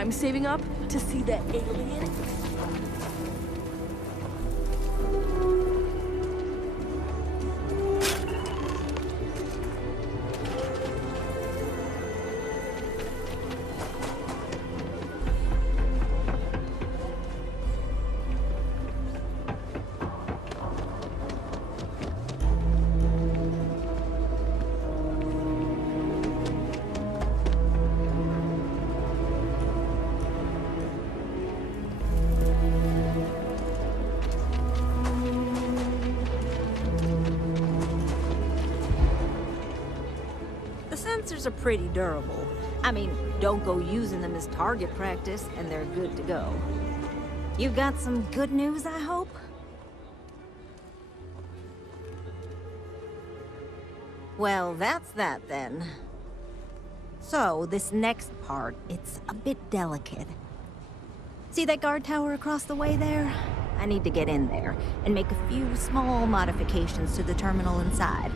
I'm saving up to see the alien. Sensors are pretty durable. I mean, don't go using them as target practice, and they're good to go. You got some good news, I hope? Well, that's that then. So, this next part, it's a bit delicate. See that guard tower across the way there? I need to get in there and make a few small modifications to the terminal inside.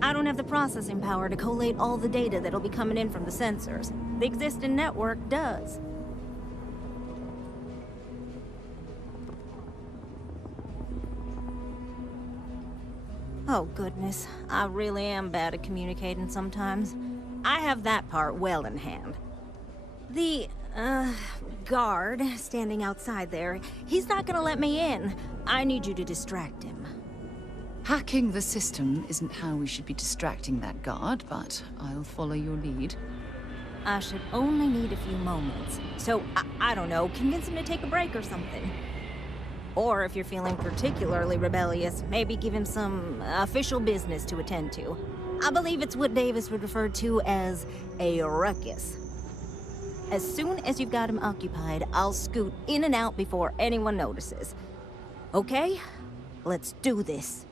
I don't have the processing power to collate all the data that'll be coming in from the sensors. The existing network does. Oh goodness, I really am bad at communicating sometimes. I have that part well in hand. The, guard standing outside there, he's not gonna let me in. I need you to distract him. Hacking the system isn't how we should be distracting that guard, but I'll follow your lead. I should only need a few moments. So, I don't know, convince him to take a break or something. Or if you're feeling particularly rebellious, maybe give him some official business to attend to. I believe it's what Davis would refer to as a ruckus. As soon as you've got him occupied, I'll scoot in and out before anyone notices. Okay? Let's do this.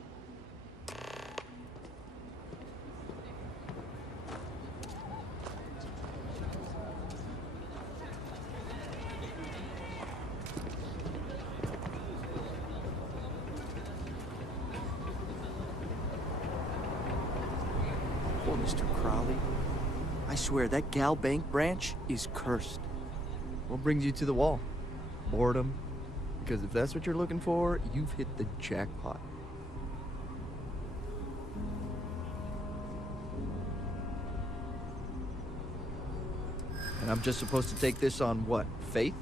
Poor Mr. Crowley. I swear that Gal Bank branch is cursed. What brings you to the wall? Boredom? Because if that's what you're looking for, you've hit the jackpot. And I'm just supposed to take this on what? Faith?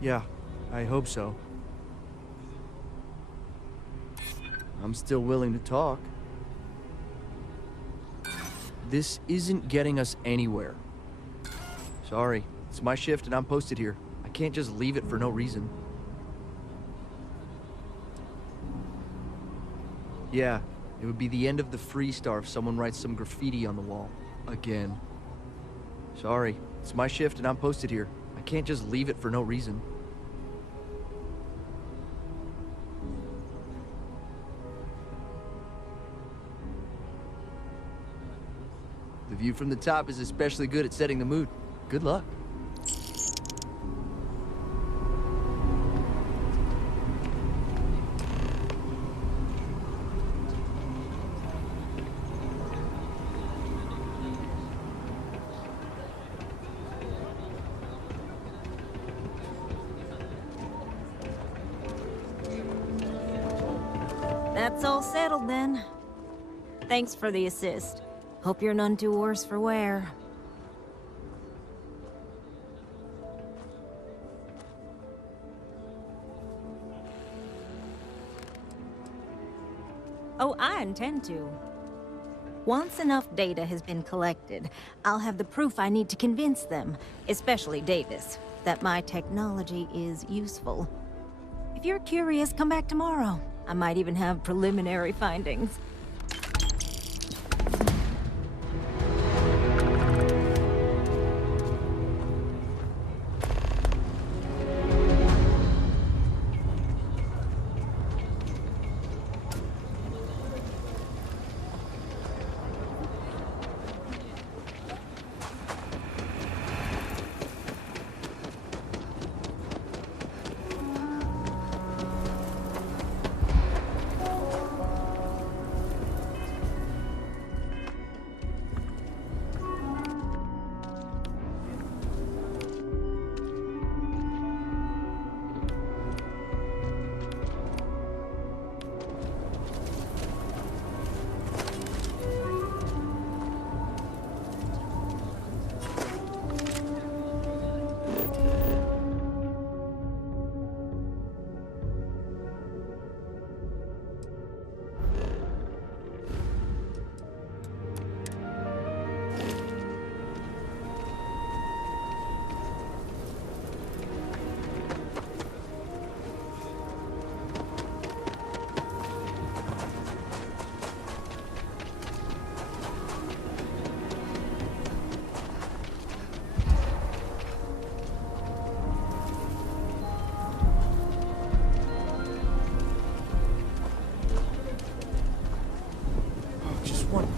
Yeah, I hope so. I'm still willing to talk. This isn't getting us anywhere. Sorry, it's my shift and I'm posted here. I can't just leave it for no reason. Yeah, it would be the end of the Freestar if someone writes some graffiti on the wall. Again. Sorry, it's my shift and I'm posted here. I can't just leave it for no reason. The view from the top is especially good at setting the mood. Good luck. That's all settled then. Thanks for the assist. Hope you're none too worse for wear. Oh, I intend to. Once enough data has been collected, I'll have the proof I need to convince them, especially Davis, that my technology is useful. If you're curious, come back tomorrow. I might even have preliminary findings.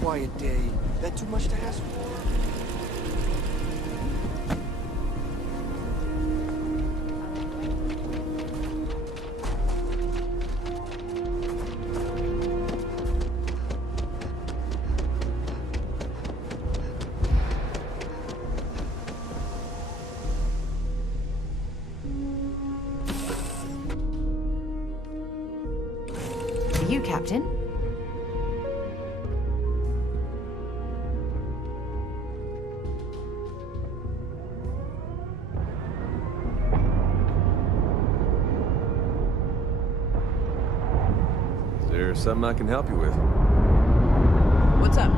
quiet day. That too much to ask for? You, Captain? Is there something I can help you with? What's up?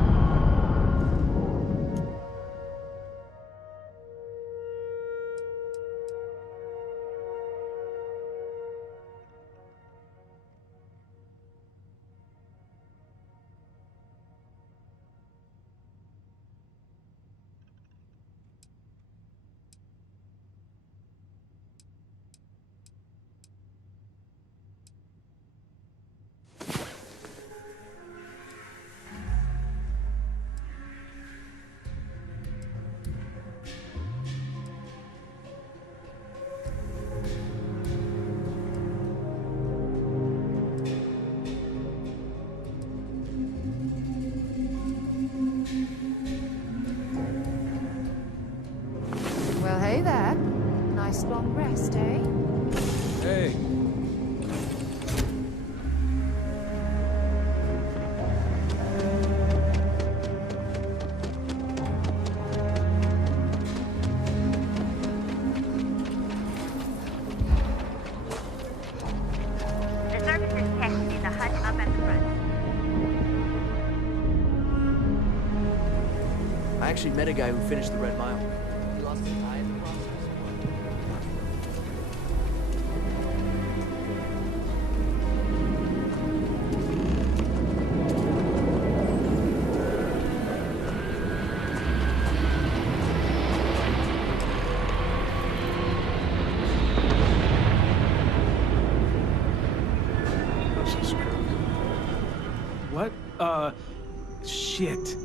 Well, hey there. Nice long rest, eh? Hey. The service is tested in the hut up at the front. I actually met a guy who finished the Red Mile. He lost his eye in the process. What? Shit.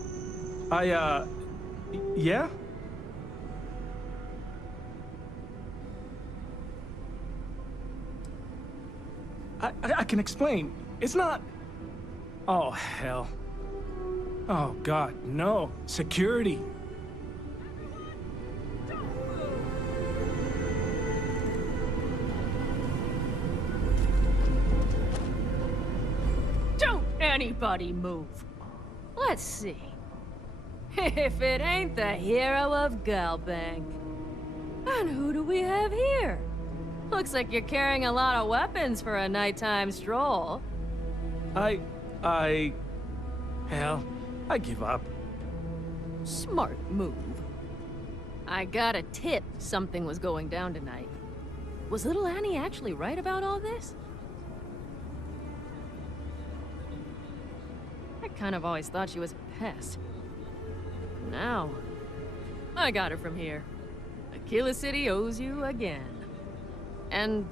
Yeah? I can explain. It's not... Oh, hell. Oh, God, no. Security. Don't anybody move. Let's see. If it ain't the hero of Galbank. And who do we have here? Looks like you're carrying a lot of weapons for a nighttime stroll. Hell, I give up. Smart move. I got a tip something was going down tonight. Was little Annie actually right about all this? I kind of always thought she was a pest. Now, I got her from here. Akila City owes you again. And,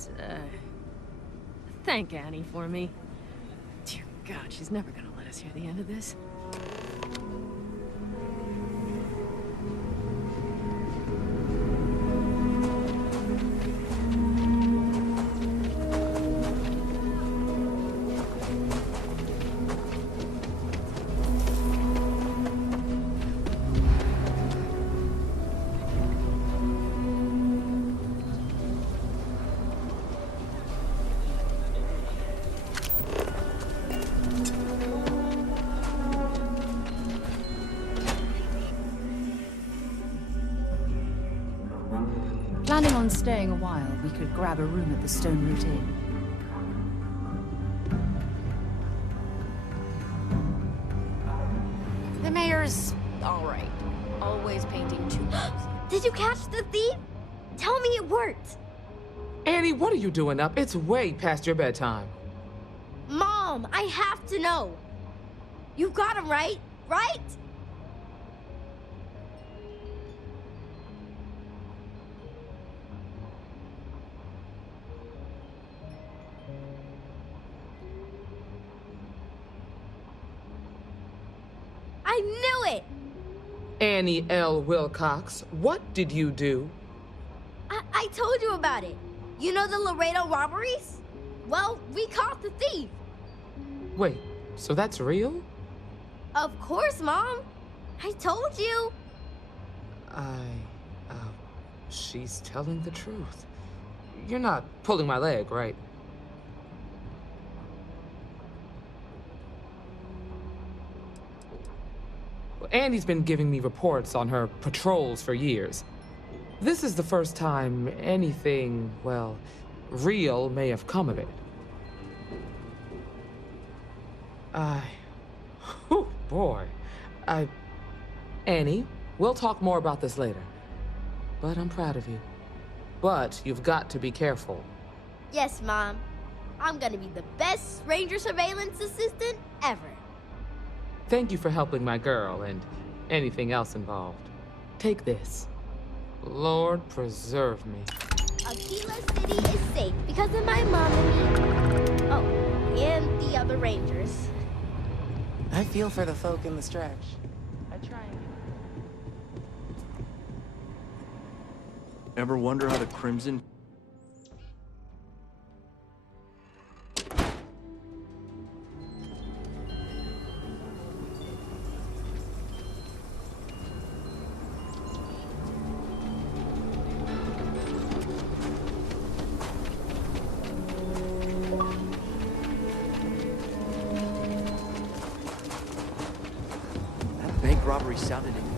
thank Annie for me. Dear God, she's never gonna let us hear the end of this. Planning on staying a while, we could grab a room at the Stone Root Inn. The mayor's all right. Always painting too. Did you catch the thief? Tell me it worked. Annie, what are you doing up? It's way past your bedtime. Mom, I have to know. You got him right? Right? knew it! Annie L. Wilcox, what did you do? I told you about it. You know the Laredo robberies? Well, we caught the thief. Wait, so that's real? Of course, Mom. I told you. She's telling the truth. You're not pulling my leg, right? Well, Annie's been giving me reports on her patrols for years. This is the first time anything, well, real may have come of it. Oh boy. Annie, we'll talk more about this later. But I'm proud of you. But you've got to be careful. Yes, Mom. I'm gonna be the best ranger surveillance assistant ever. Thank you for helping my girl and anything else involved. Take this. Lord preserve me. Akila City is safe because of my mom and me. Oh, and the other rangers. I feel for the folk in the stretch. I try. Ever wonder how the Crimson... That bank robbery sounded intense.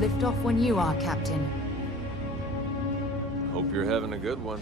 Lift off when you are, Captain. Hope you're having a good one.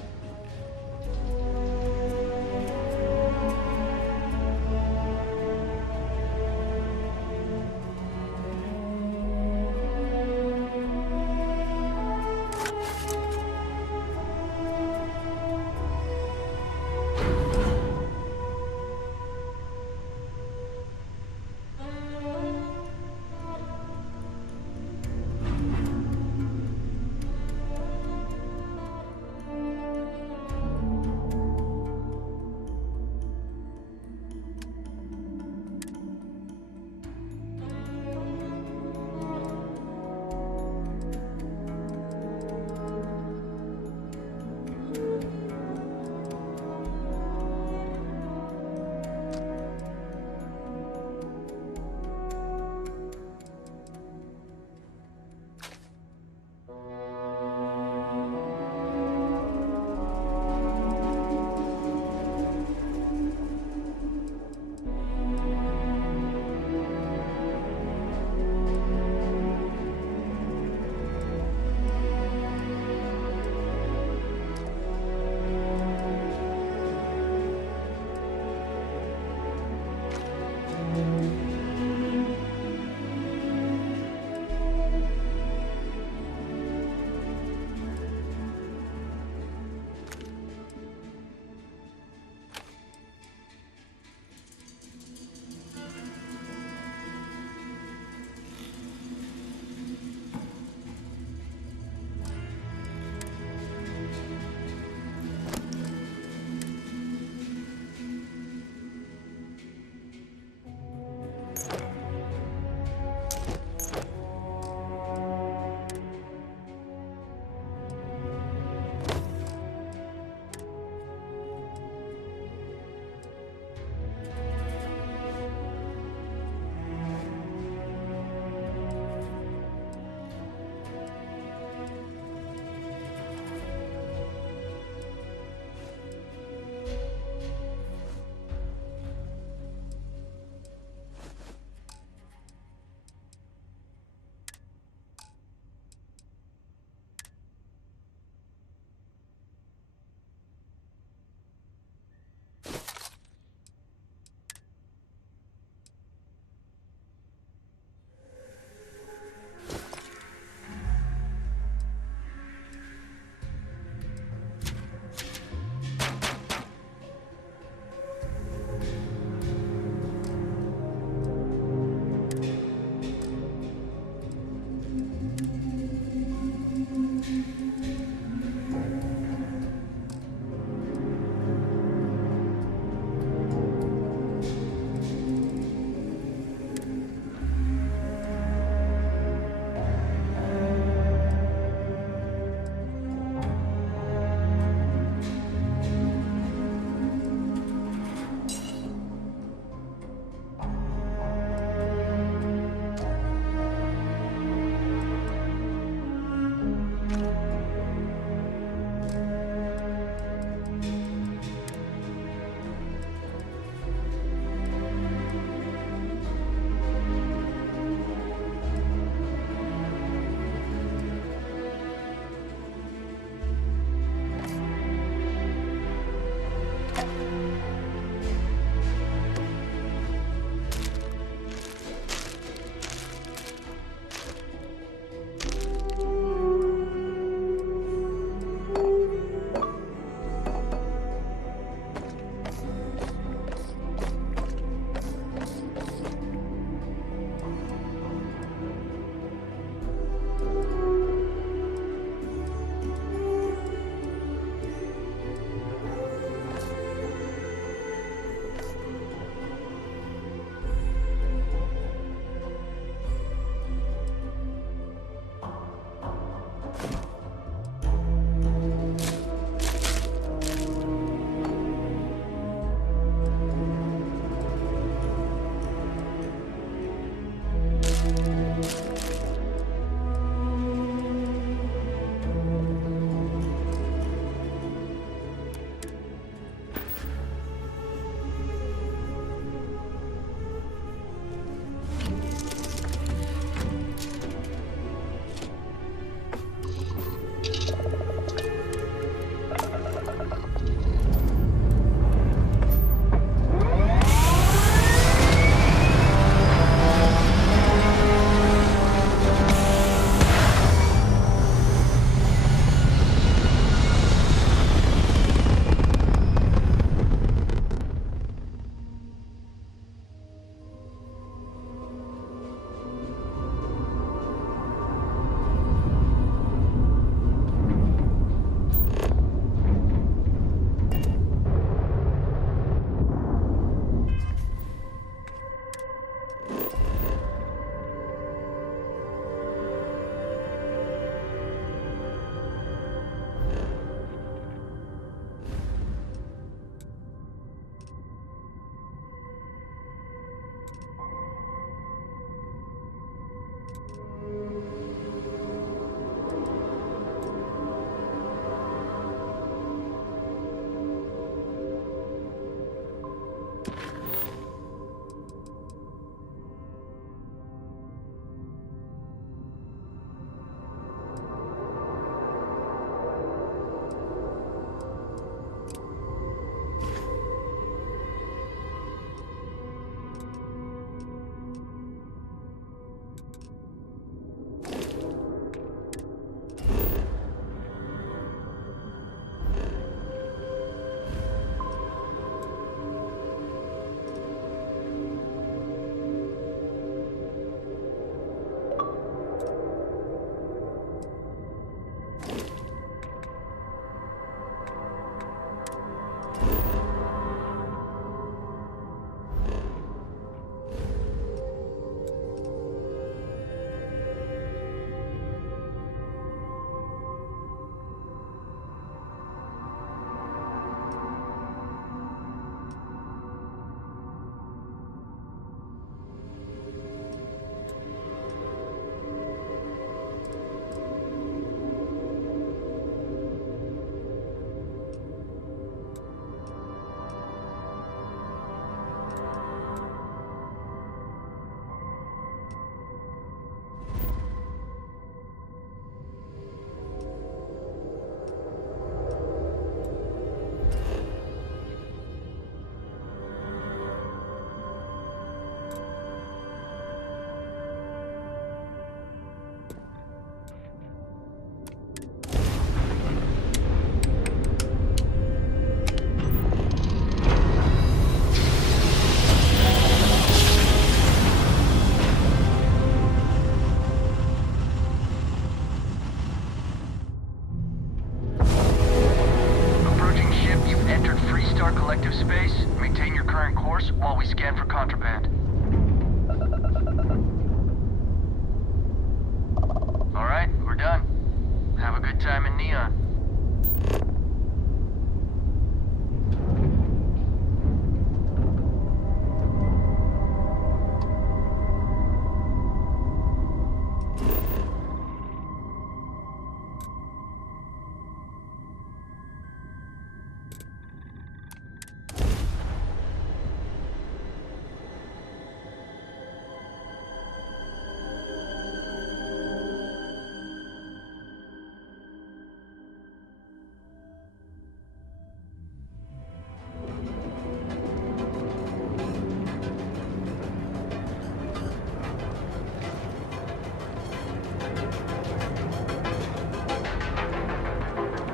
neon.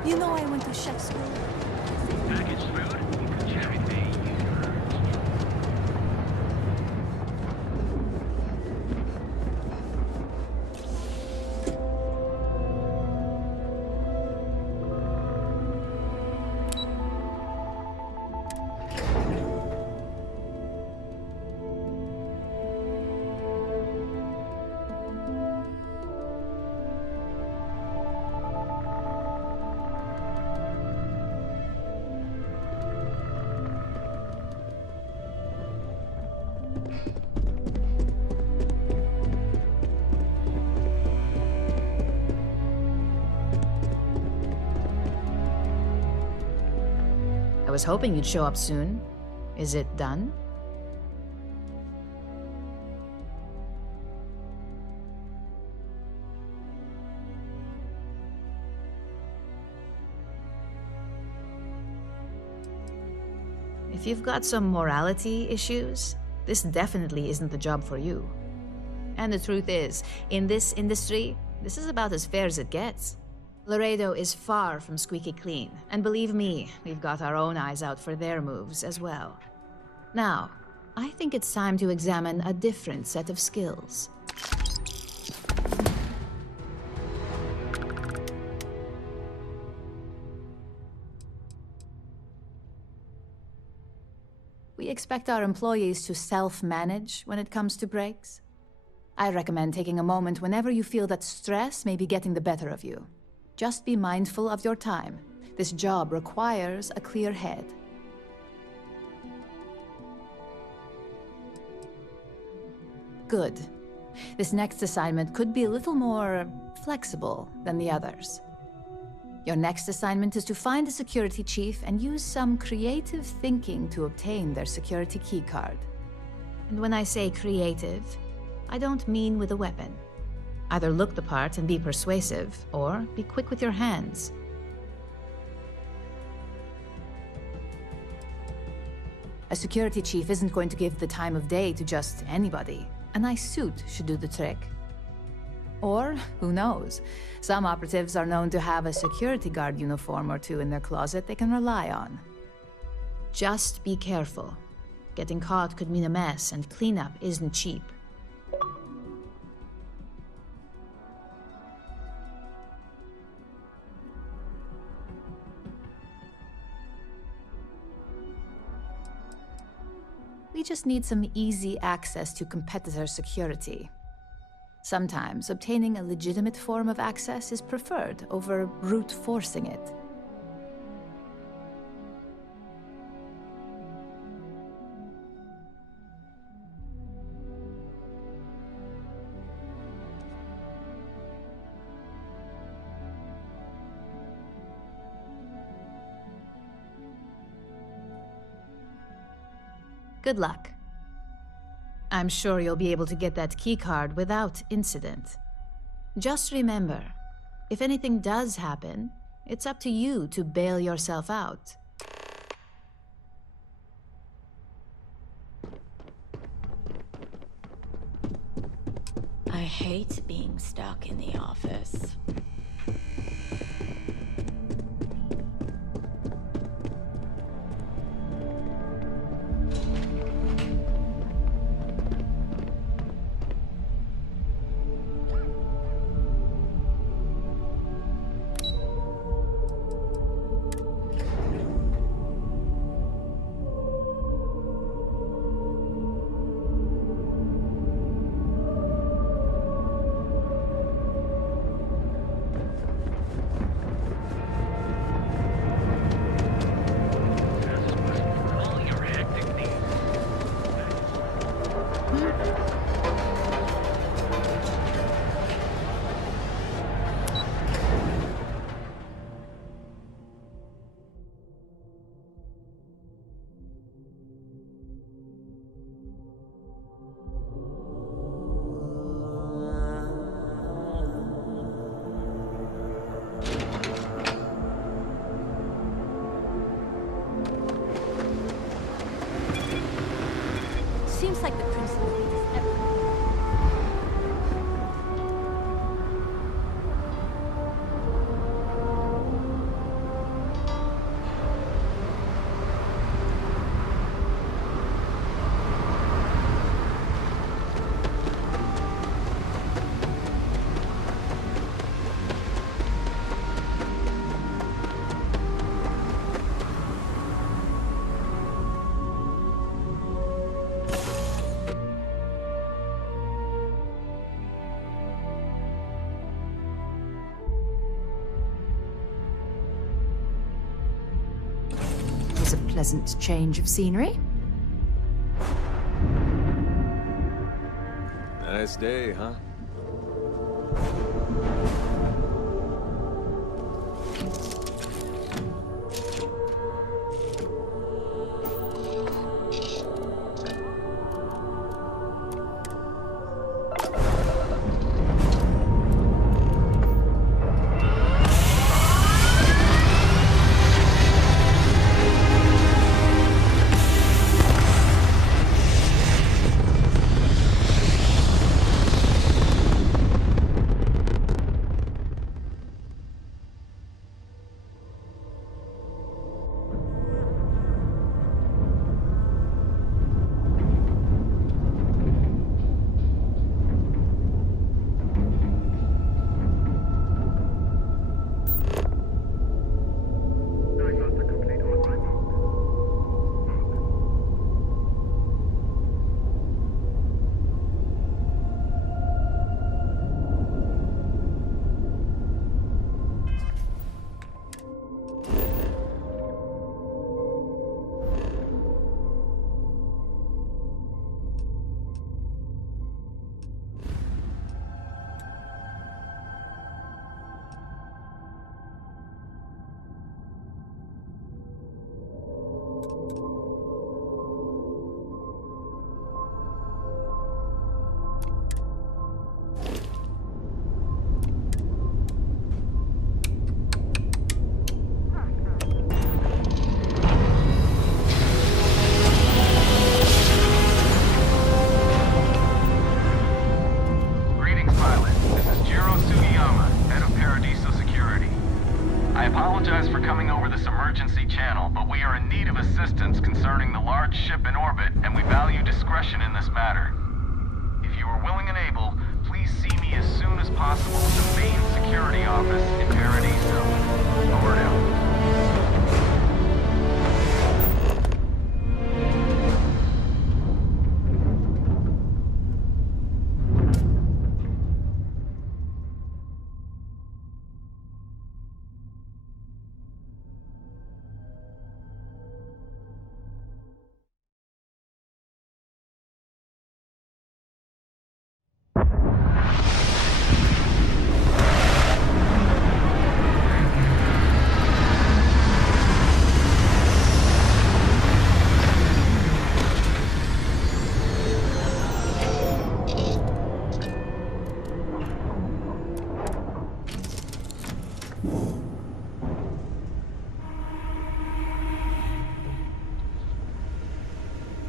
You know I went to chef school. Packaged food? Cherry pay. I was hoping you'd show up soon. Is it done? If you've got some morality issues, this definitely isn't the job for you. And the truth is, in this industry, this is about as fair as it gets. Laredo is far from squeaky clean, and believe me, we've got our own eyes out for their moves as well. Now, I think it's time to examine a different set of skills. We expect our employees to self-manage when it comes to breaks. I recommend taking a moment whenever you feel that stress may be getting the better of you. Just be mindful of your time. This job requires a clear head. Good. This next assignment could be a little more flexible than the others. Your next assignment is to find a security chief and use some creative thinking to obtain their security keycard. And when I say creative, I don't mean with a weapon. Either look the part and be persuasive, or be quick with your hands. A security chief isn't going to give the time of day to just anybody. A nice suit should do the trick. Or, who knows, some operatives are known to have a security guard uniform or two in their closet they can rely on. Just be careful. Getting caught could mean a mess, and cleanup isn't cheap. We just need some easy access to competitor security. Sometimes obtaining a legitimate form of access is preferred over brute forcing it. Good luck. I'm sure you'll be able to get that keycard without incident. Just remember, if anything does happen, it's up to you to bail yourself out. I hate being stuck in the office. is a pleasant change of scenery. Nice day, huh?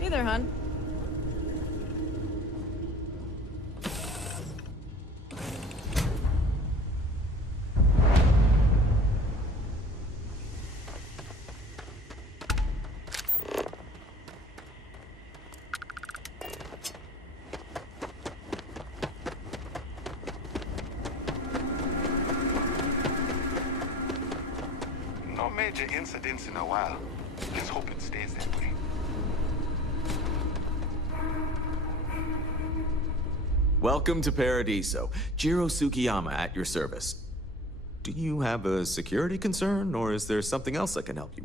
Hey there, hon. No major incidents in a while. Let's hope it stays that way. Welcome to Paradiso. Jiro Tsukiyama at your service. Do you have a security concern, or is there something else I can help you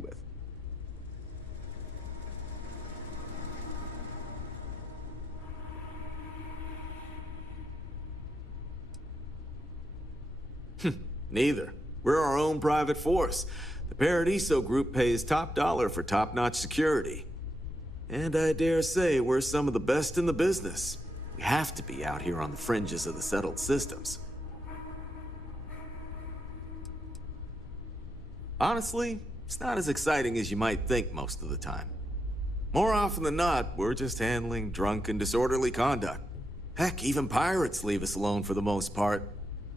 with? Neither. We're our own private force. The Paradiso group pays top dollar for top-notch security. And I dare say we're some of the best in the business. We have to be out here on the fringes of the settled systems. Honestly, it's not as exciting as you might think most of the time. More often than not, we're just handling drunk and disorderly conduct. Heck, even pirates leave us alone for the most part.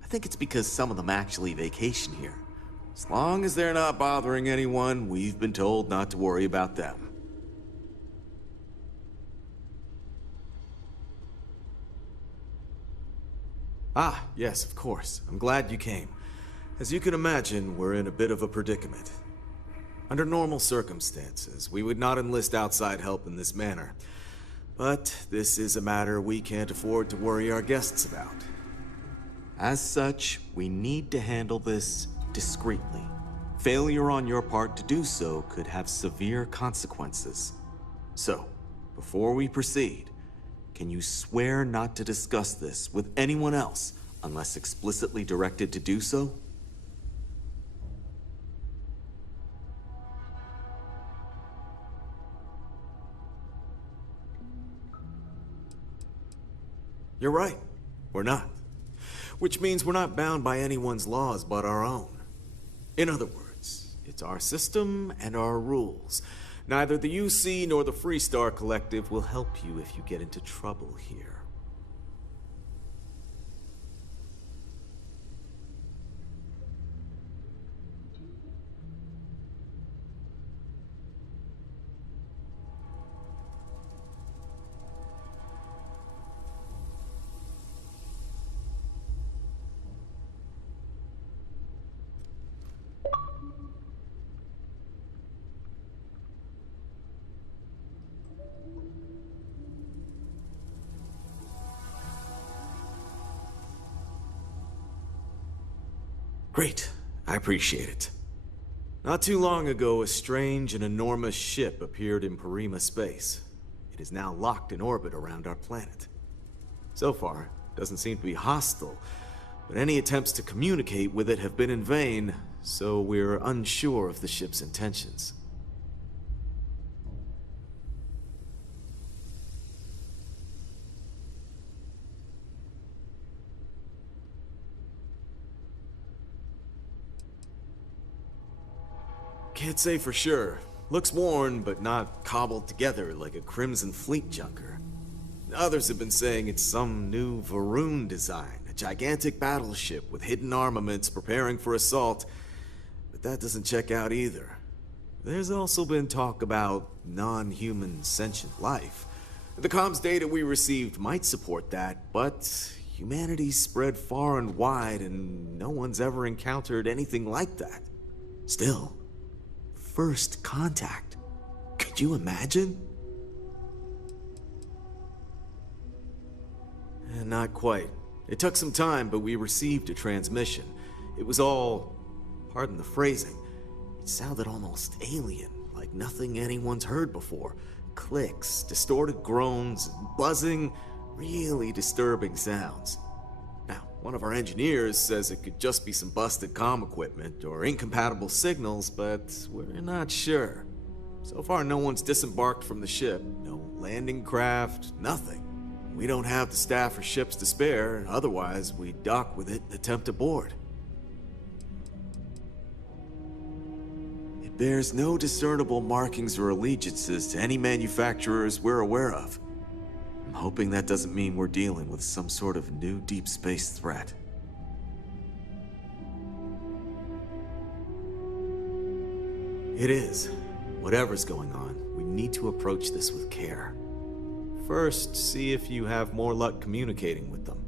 I think it's because some of them actually vacation here. As long as they're not bothering anyone, we've been told not to worry about them. Ah, yes, of course. I'm glad you came. As you can imagine, we're in a bit of a predicament. Under normal circumstances, we would not enlist outside help in this manner. But this is a matter we can't afford to worry our guests about. As such, we need to handle this discreetly. Failure on your part to do so could have severe consequences. So, before we proceed, can you swear not to discuss this with anyone else unless explicitly directed to do so? You're right. We're not. Which means we're not bound by anyone's laws but our own. In other words, it's our system and our rules. Neither the UC nor the Freestar Collective will help you if you get into trouble here. Great. I appreciate it. Not too long ago, a strange and enormous ship appeared in Parima space. It is now locked in orbit around our planet. So far, it doesn't seem to be hostile, but any attempts to communicate with it have been in vain, so we're unsure of the ship's intentions. Can't say for sure. Looks worn, but not cobbled together like a Crimson Fleet junker. Others have been saying it's some new Varun design, a gigantic battleship with hidden armaments preparing for assault, but that doesn't check out either. There's also been talk about non-human sentient life. The comms data we received might support that, but humanity's spread far and wide and no one's ever encountered anything like that. Still, first contact. Could you imagine? Not quite. It took some time, but we received a transmission. It was all, pardon the phrasing, it sounded almost alien, like nothing anyone's heard before. Clicks, distorted groans, buzzing, really disturbing sounds. Now, one of our engineers says it could just be some busted comm equipment or incompatible signals, but we're not sure. So far, no one's disembarked from the ship. No landing craft, nothing. We don't have the staff or ships to spare, otherwise we'd dock with it and attempt to board. It bears no discernible markings or allegiances to any manufacturers we're aware of. I'm hoping that doesn't mean we're dealing with some sort of new deep space threat. It is. Whatever's going on, we need to approach this with care. First, see if you have more luck communicating with them.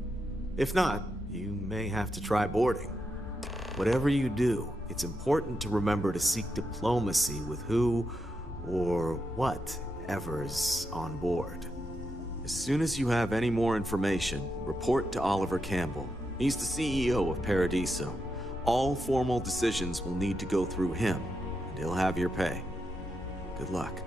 If not, you may have to try boarding. Whatever you do, it's important to remember to seek diplomacy with who or whatever's on board. As soon as you have any more information, report to Oliver Campbell. He's the CEO of Paradiso. All formal decisions will need to go through him, and he'll have your pay. Good luck.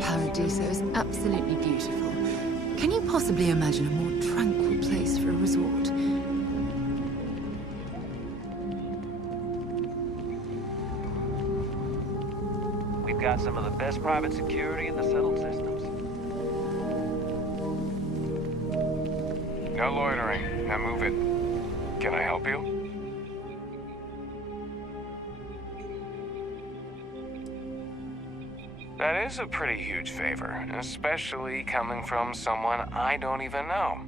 Paradiso is absolutely beautiful. Can you possibly imagine a more tranquil place for a resort? got some of the best private security in the settled systems. No loitering. Now move it. Can I help you? That is a pretty huge favor, especially coming from someone I don't even know.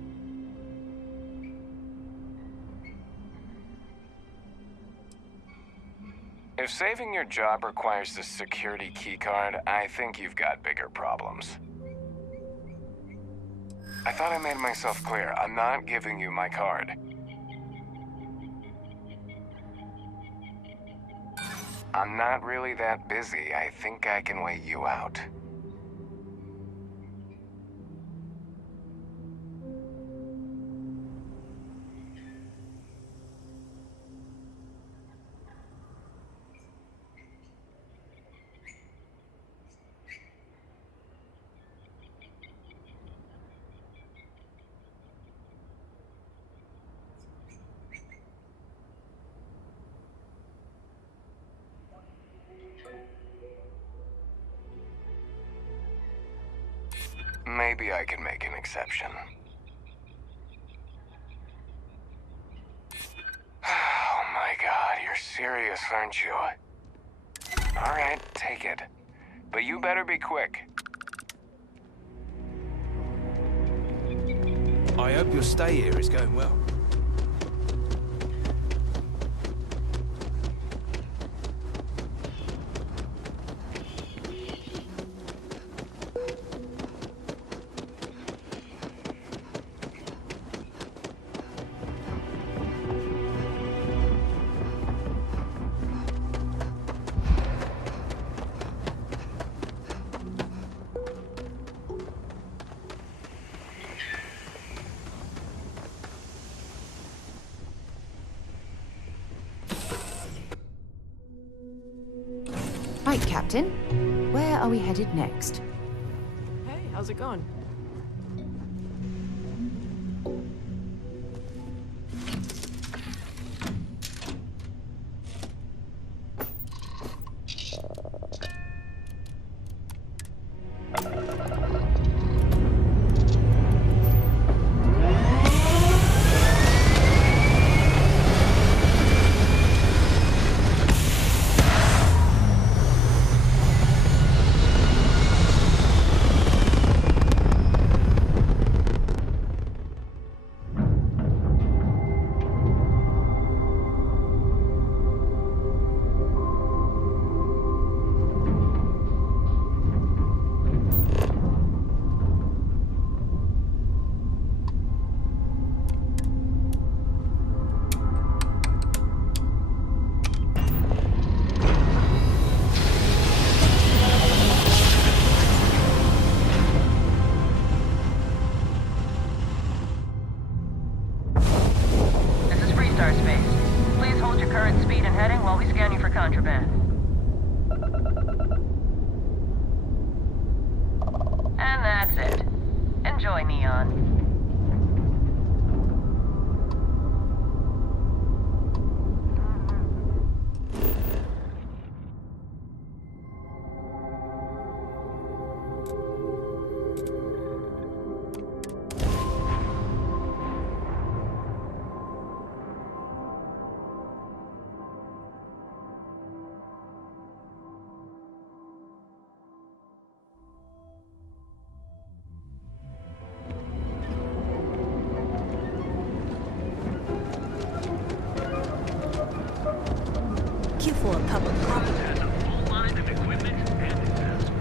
If saving your job requires the security keycard, I think you've got bigger problems. I thought I made myself clear. I'm not giving you my card. I'm not really that busy. I think I can wait you out. Maybe I can make an exception. Oh my god, you're serious, aren't you? Alright, take it. But you better be quick. I hope your stay here is going well. Right, Captain. Where are we headed next? Hey, how's it going? For a public property. Has a full line of equipment and investment.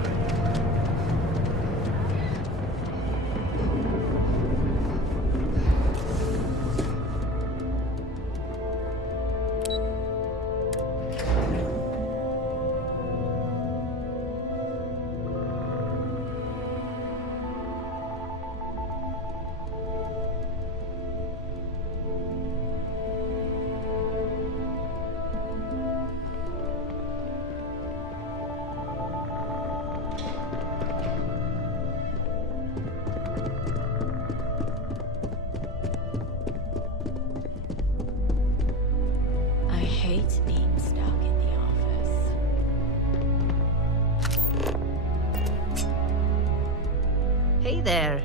there.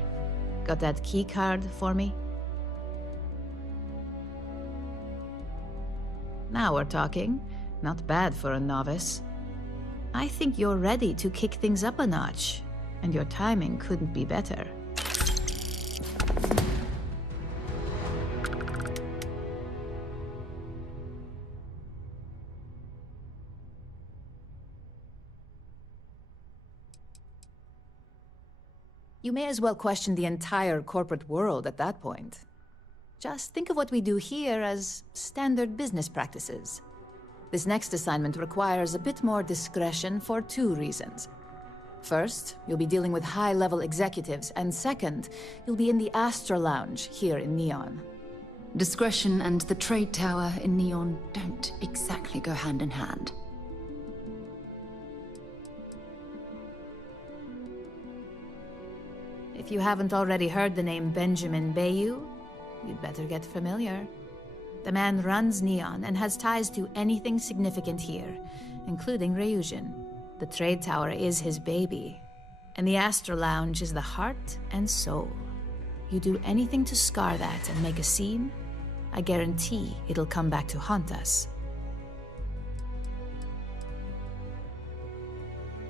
Got that key card for me? Now we're talking. Not bad for a novice. I think you're ready to kick things up a notch, and your timing couldn't be better. You may as well question the entire corporate world at that point. Just think of what we do here as standard business practices. This next assignment requires a bit more discretion for 2 reasons. First, you'll be dealing with high-level executives, and second, you'll be in the Astra Lounge here in Neon. Discretion and the trade tower in Neon don't exactly go hand in hand. If you haven't already heard the name Benjamin Bayou, you'd better get familiar. The man runs Neon and has ties to anything significant here, including Ryujin. The trade tower is his baby, and the Astra Lounge is the heart and soul. You do anything to scar that and make a scene, I guarantee it'll come back to haunt us.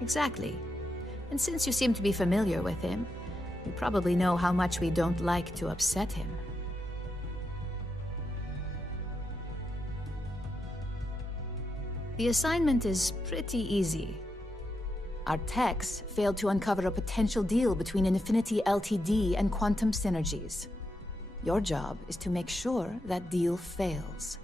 Exactly. And since you seem to be familiar with him, you probably know how much we don't like to upset him. The assignment is pretty easy. Our techs failed to uncover a potential deal between Infinity Ltd and Quantum Synergies. Your job is to make sure that deal fails.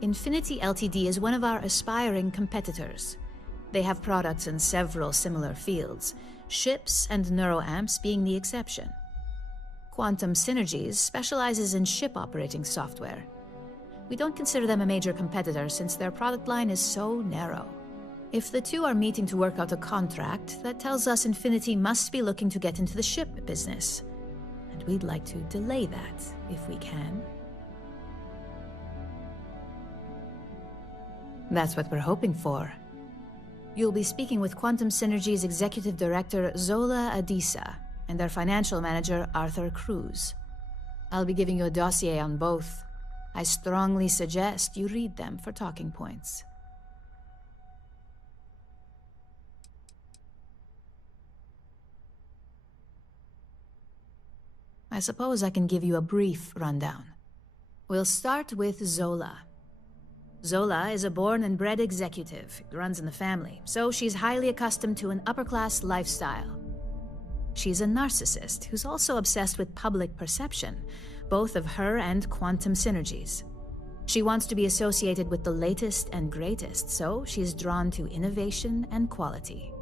Infinity Ltd is one of our aspiring competitors. They have products in several similar fields, ships and neuroamps being the exception. Quantum Synergies specializes in ship operating software. We don't consider them a major competitor since their product line is so narrow. If the two are meeting to work out a contract, that tells us Infinity must be looking to get into the ship business. And we'd like to delay that, if we can. That's what we're hoping for. You'll be speaking with Quantum Synergy's Executive Director, Zola Adisa, and their Financial Manager, Arthur Cruz. I'll be giving you a dossier on both. I strongly suggest you read them for talking points. I suppose I can give you a brief rundown. We'll start with Zola. Zola is a born and bred executive. It runs in the family, so she's highly accustomed to an upper-class lifestyle. She's a narcissist who's also obsessed with public perception, both of her and Quantum Synergies. She wants to be associated with the latest and greatest, so she's drawn to innovation and quality.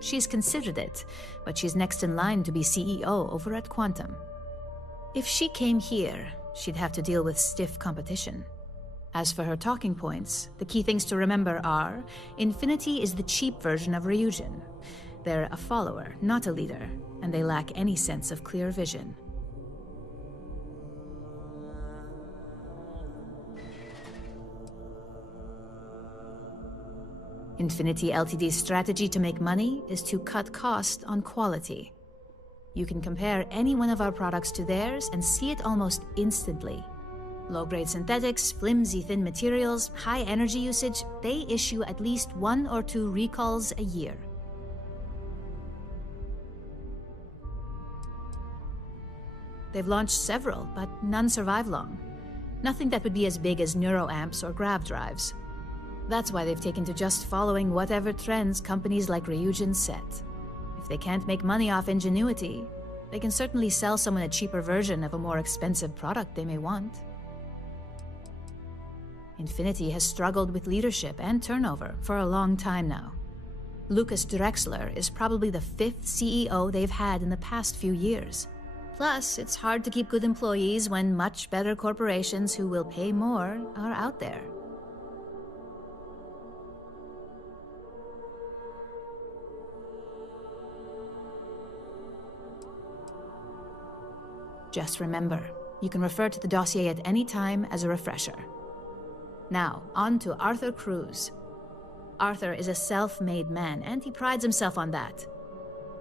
She's considered it, but she's next in line to be CEO over at Quantum. If she came here, she'd have to deal with stiff competition. As for her talking points, the key things to remember are, Infinity is the cheap version of Ryujin. They're a follower, not a leader, and they lack any sense of clear vision. Infinity Ltd's strategy to make money is to cut cost on quality. You can compare any one of our products to theirs and see it almost instantly. Low-grade synthetics, flimsy thin materials, high energy usage, they issue at least 1 or 2 recalls a year. They've launched several, but none survive long. Nothing that would be as big as neuroamps or grav drives. That's why they've taken to just following whatever trends companies like Ryujin set. If they can't make money off ingenuity, they can certainly sell someone a cheaper version of a more expensive product they may want. Infinity has struggled with leadership and turnover for a long time now. Lucas Drexler is probably the 5th CEO they've had in the past few years. Plus, it's hard to keep good employees when much better corporations who will pay more are out there. Just remember, you can refer to the dossier at any time as a refresher. Now, on to Arthur Cruz. Arthur is a self-made man, and he prides himself on that.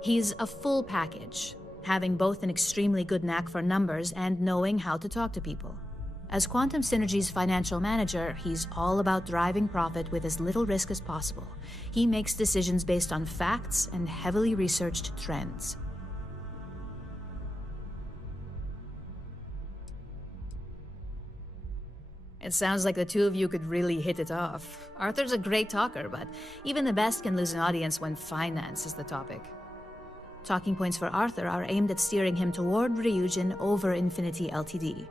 He's a full package, having both an extremely good knack for numbers and knowing how to talk to people. As Quantum Synergy's financial manager, he's all about driving profit with as little risk as possible. He makes decisions based on facts and heavily researched trends. It sounds like the two of you could really hit it off. Arthur's a great talker, but even the best can lose an audience when finance is the topic. Talking points for Arthur are aimed at steering him toward Ryujin over Infinity Ltd.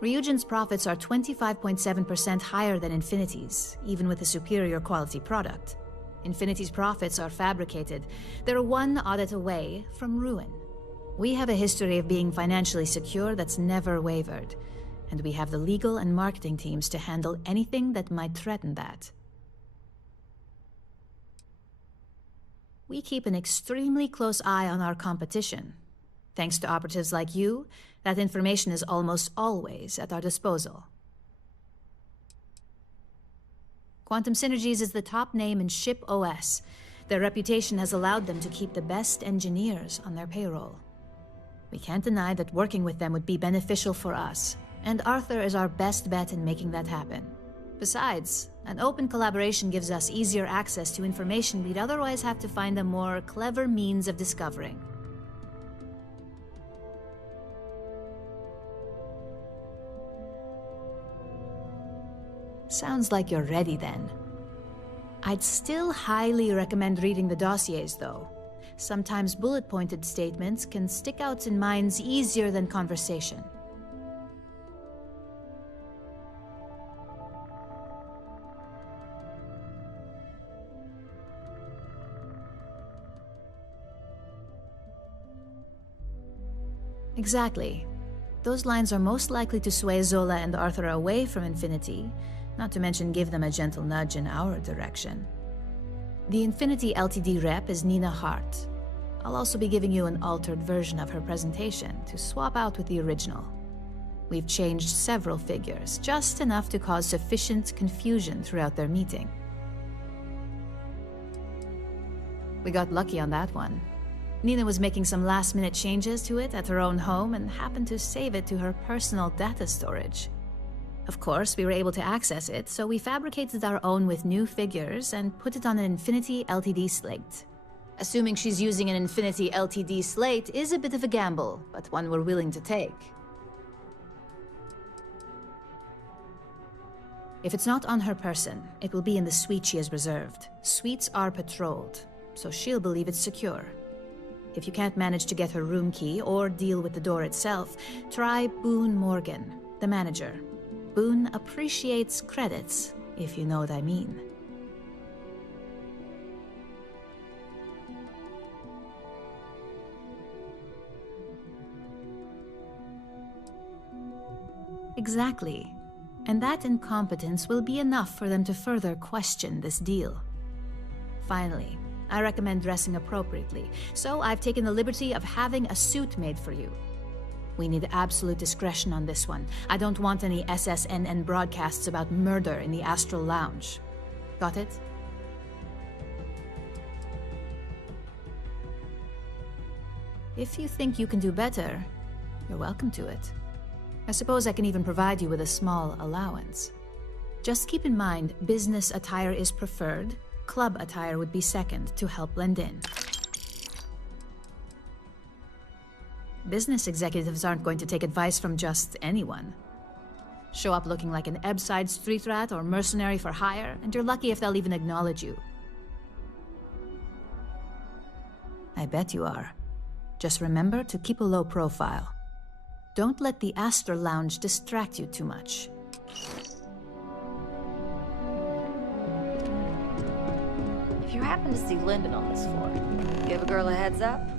Ryujin's profits are 25.7% higher than Infinity's, even with a superior quality product. Infinity's profits are fabricated. They're one audit away from ruin. We have a history of being financially secure that's never wavered, and we have the legal and marketing teams to handle anything that might threaten that. We keep an extremely close eye on our competition. Thanks to operatives like you, that information is almost always at our disposal. Quantum Synergies is the top name in ship OS. Their reputation has allowed them to keep the best engineers on their payroll. We can't deny that working with them would be beneficial for us, and Arthur is our best bet in making that happen. Besides, an open collaboration gives us easier access to information we'd otherwise have to find a more clever means of discovering. Sounds like you're ready then. I'd still highly recommend reading the dossiers, though. Sometimes bullet-pointed statements can stick out in minds easier than conversation. Exactly. Those lines are most likely to sway Zola and Arthur away from Infinity, not to mention give them a gentle nudge in our direction. The Infinity Ltd rep is Nina Hart. I'll also be giving you an altered version of her presentation to swap out with the original. We've changed several figures, just enough to cause sufficient confusion throughout their meeting. We got lucky on that one. Nina was making some last-minute changes to it at her own home and happened to save it to her personal data storage. Of course, we were able to access it, so we fabricated our own with new figures and put it on an Infinity Ltd slate. Assuming she's using an Infinity Ltd slate is a bit of a gamble, but one we're willing to take. If it's not on her person, it will be in the suite she has reserved. Suites are patrolled, so she'll believe it's secure. If you can't manage to get her room key or deal with the door itself, try Boone Morgan, the manager. Boone appreciates credits, if you know what I mean. Exactly. And that incompetence will be enough for them to further question this deal. Finally, I recommend dressing appropriately, so I've taken the liberty of having a suit made for you. We need absolute discretion on this one. I don't want any SSNN broadcasts about murder in the Astral Lounge. Got it? If you think you can do better, you're welcome to it. I suppose I can even provide you with a small allowance. Just keep in mind, business attire is preferred. Club attire would be second to help blend in. Business executives aren't going to take advice from just anyone. Show up looking like an Ebbside street rat or mercenary for hire, and you're lucky if they'll even acknowledge you. I bet you are. Just remember to keep a low profile. Don't let the Astral Lounge distract you too much. If you happen to see Lyndon on this floor, give a girl a heads up.